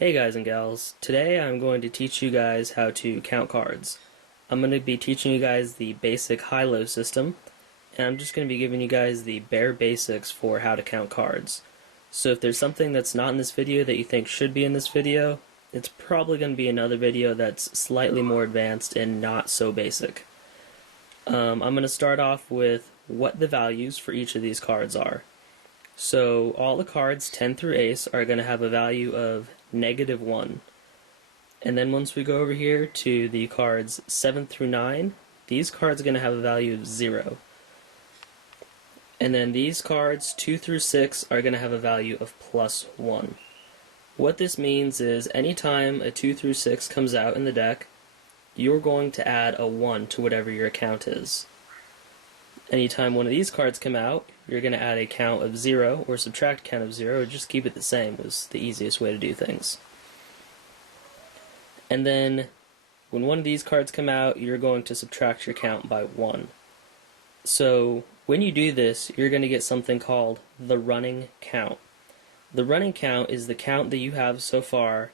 Hey guys and gals, today I'm going to teach you guys how to count cards. I'm going to be teaching you guys the basic high-low system, and I'm just going to be giving you guys the bare basics for how to count cards. So if there's something that's not in this video that you think should be in this video, it's probably going to be another video that's slightly more advanced and not so basic. I'm going to start off with what the values for each of these cards are. So all the cards 10 through ace are going to have a value of -1. And then once we go over here to the cards 7 through 9, these cards are going to have a value of 0. And then these cards 2 through 6 are going to have a value of +1. What this means is anytime a 2 through 6 comes out in the deck, you're going to add a 1 to whatever your count is. Anytime one of these cards come out, you're going to add a count of 0 or subtract a count of 0, or just keep it the same is the easiest way to do things. And then when one of these cards come out, you're going to subtract your count by 1. So when you do this, you're going to get something called the running count. The running count is the count that you have so far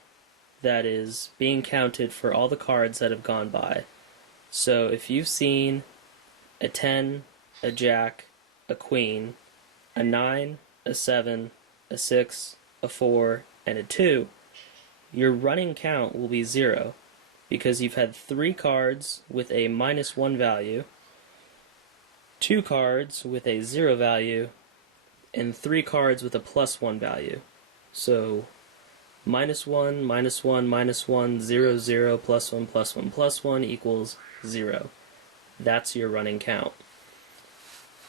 that is being counted for all the cards that have gone by. So if you've seen a 10, a jack, a queen, a 9, a 7, a 6, a 4, and a 2, your running count will be 0 because you've had 3 cards with a -1 value, 2 cards with a 0 value, and 3 cards with a +1 value. So -1, -1, -1, 0, 0, +1, +1, +1 equals 0. That's your running count.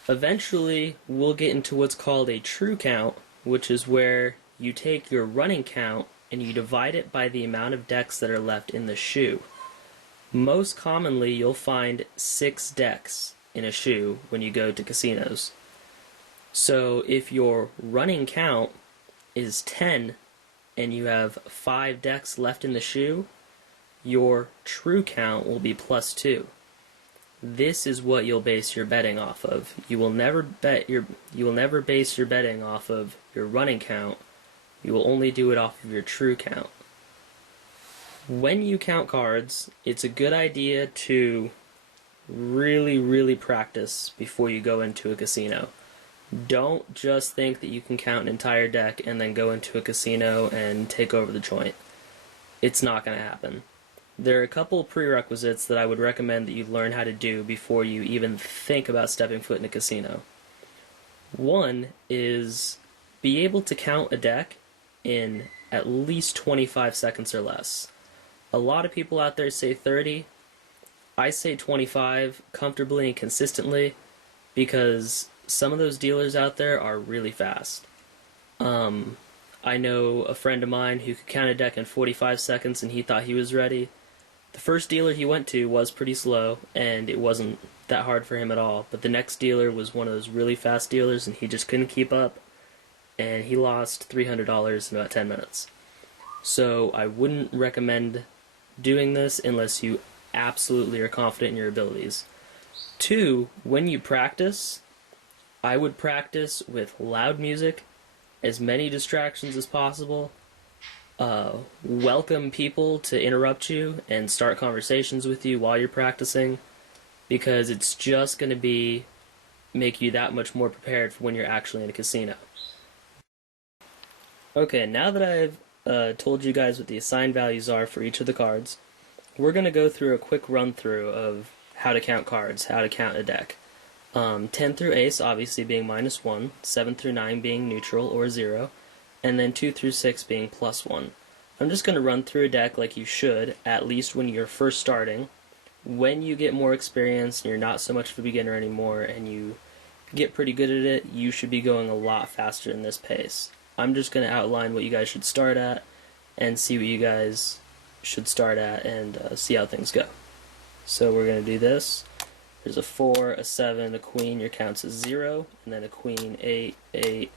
Eventually, we'll get into what's called a true count, which is where you take your running count and you divide it by the amount of decks that are left in the shoe. Most commonly, you'll find 6 decks in a shoe when you go to casinos. So if your running count is 10 and you have 5 decks left in the shoe, your true count will be +2. This is what you'll base your betting off of. You will never base your betting off of your running count. You will only do it off of your true count. When you count cards, it's a good idea to really practice before you go into a casino. Don't just think that you can count an entire deck and then go into a casino and take over the joint. It's not going to happen. There are a couple prerequisites that I would recommend that you learn how to do before you even think about stepping foot in a casino. One is be able to count a deck in at least 25 seconds or less. A lot of people out there say 30. I say 25 comfortably and consistently because some of those dealers out there are really fast. I know a friend of mine who could count a deck in 45 seconds and he thought he was ready. The first dealer he went to was pretty slow, and it wasn't that hard for him at all. But the next dealer was one of those really fast dealers, and he just couldn't keep up, and he lost $300 in about 10 minutes. So I wouldn't recommend doing this unless you absolutely are confident in your abilities. 2, when you practice, I would practice with loud music, as many distractions as possible. Welcome people to interrupt you and start conversations with you while you're practicing, because it's just going to make you that much more prepared for when you're actually in a casino. Okay, now that I've told you guys what the assigned values are for each of the cards, we're going to go through a quick run through of how to count cards, how to count a deck. 10 through ace obviously being -1, 7 through 9 being neutral or 0, and then 2 through 6 being +1. I'm just going to run through a deck like you should, at least when you're first starting. When you get more experience and you're not so much of a beginner anymore and you get pretty good at it, you should be going a lot faster than this pace. I'm just going to outline what you guys should start at and see what you guys should start at and see how things go. So we're going to do this. There's a 4, a 7, a queen, your count's is 0, and then a queen, 8, 8,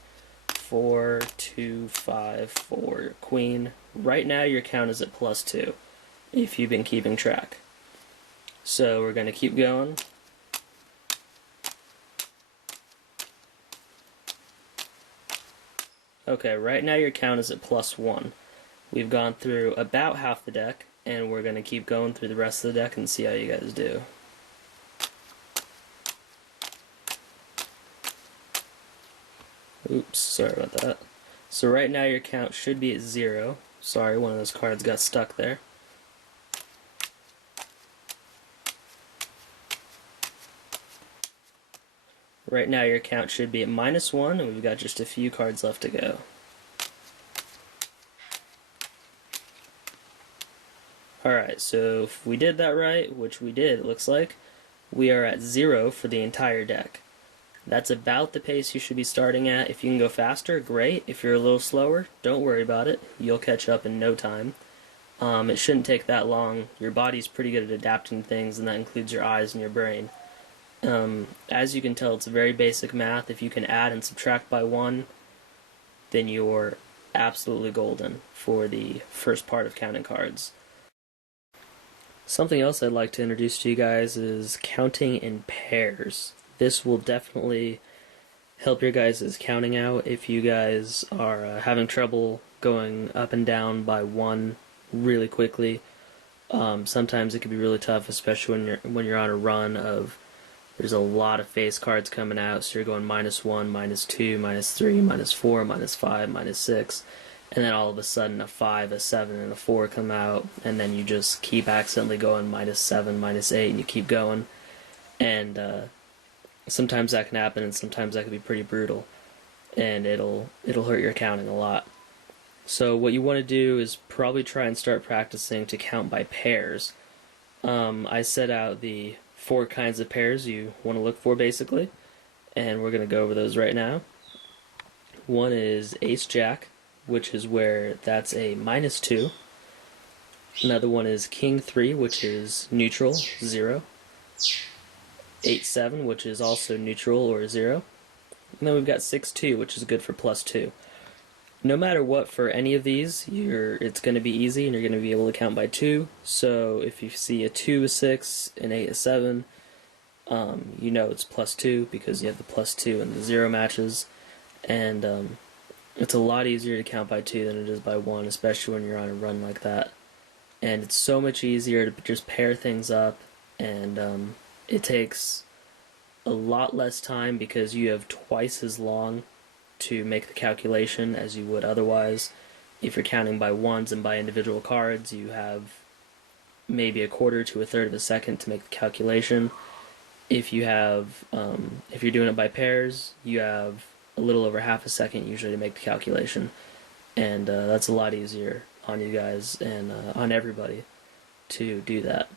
4, 2, 5, 4, your queen. Right now your count is at +2, if you've been keeping track. So we're going to keep going. Okay, right now your count is at +1. We've gone through about half the deck, and we're going to keep going through the rest of the deck and see how you guys do. Oops, sorry about that. So right now your count should be at 0. Sorry, one of those cards got stuck there. Right now your count should be at -1, and we've got just a few cards left to go. Alright, so if we did that right, which we did, it looks like, we are at 0 for the entire deck. That's about the pace you should be starting at. If you can go faster, great. If you're a little slower, don't worry about it. You'll catch up in no time. It shouldn't take that long. Your body's pretty good at adapting to things, and that includes your eyes and your brain. As you can tell, it's very basic math. If you can add and subtract by 1, then you're absolutely golden for the first part of counting cards. Something else I'd like to introduce to you guys is counting in pairs. This will definitely help your guys' counting out if you guys are having trouble going up and down by 1 really quickly. Sometimes it can be really tough, especially when you're on a run of there's a lot of face cards coming out, so you're going -1, -2, -3, -4, -5, -6, and then all of a sudden a 5, a 7, and a 4 come out, and then you just keep accidentally going -7, -8, and you keep going. And sometimes that can happen, and sometimes that can be pretty brutal, and it'll hurt your counting a lot. So what you want to do is probably try and start practicing to count by pairs. I set out the 4 kinds of pairs you want to look for, basically, and we're going to go over those right now. One is Ace-Jack, which is where that's a -2. Another one is King-3, which is neutral, 0. 8-7, which is also neutral or 0. And then we've got 6-2, which is good for +2. No matter what, for any of these, it's going to be easy, and you're going to be able to count by 2. So if you see a 2, a 6, an 8, a 7, you know it's +2 because you have the +2 and the 0 matches. And it's a lot easier to count by 2 than it is by 1, especially when you're on a run like that. And it's so much easier to just pair things up, and it takes a lot less time because you have twice as long to make the calculation as you would otherwise. If you're counting by 1s and by individual cards, you have maybe a quarter to a third of a second to make the calculation. If you're doing it by pairs, you have a little over half a second usually to make the calculation, and that's a lot easier on you guys and on everybody to do that.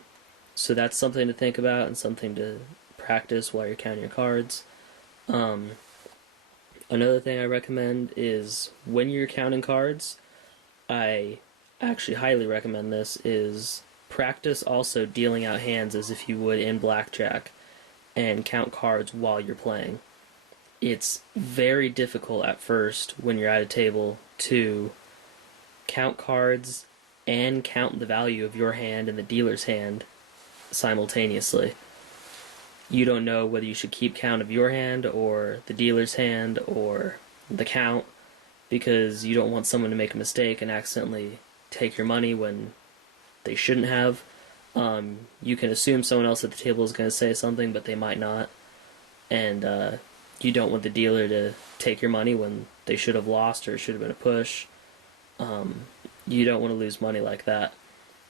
So that's something to think about and something to practice while you're counting your cards. Another thing I recommend is when you're counting cards, I actually highly recommend this, is practice also dealing out hands as if you would in blackjack and count cards while you're playing. It's very difficult at first when you're at a table to count cards and count the value of your hand and the dealer's hand simultaneously. You don't know whether you should keep count of your hand or the dealer's hand or the count, because you don't want someone to make a mistake and accidentally take your money when they shouldn't have. You can assume someone else at the table is going to say something, but they might not. And you don't want the dealer to take your money when they should have lost or it should have been a push. You don't want to lose money like that.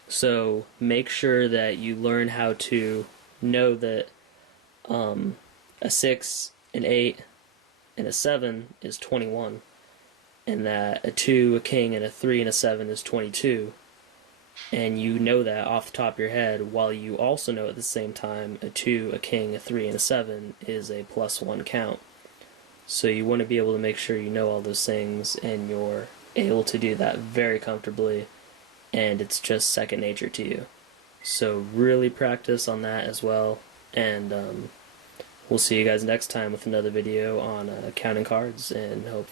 So make sure that you learn how to know that a 6, an 8, and a 7 is 21, and that a 2, a king, and a 3, and a 7 is 22. And you know that off the top of your head, while you also know at the same time a 2, a king, a 3, and a 7 is a +1 count. So you want to be able to make sure you know all those things, and you're able to do that very comfortably, and it's just second nature to you. So really practice on that as well, and we'll see you guys next time with another video on counting cards, and hope